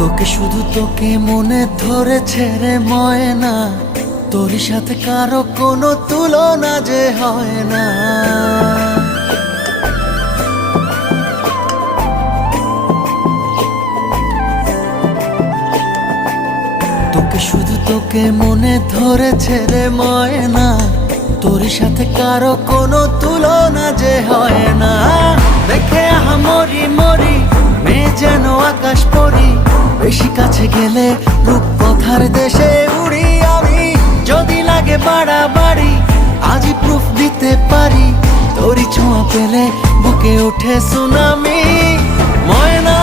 তোকে শুধু তোকে মনে ধরেছে রে ময়না, তোর সাথে কারো কোনো তুলনা যে হয় না। তোকে শুধু তোকে মনে ধরেছে রে ময়না, তোর সাথে কারো কোনো তুলনা যে হয় না। দেখে আহা মরি মরি মেয়ে যেন আকাশ পরি, বেশি কাছে গেলে রূপকথার দেশে উড়ি আমি। যদি লাগে বাড়াবাড়ি আজই প্রুফ দিতে পারি, তোরই ছোঁয়া পেলে বুকে ওঠে সুনামি। ময়না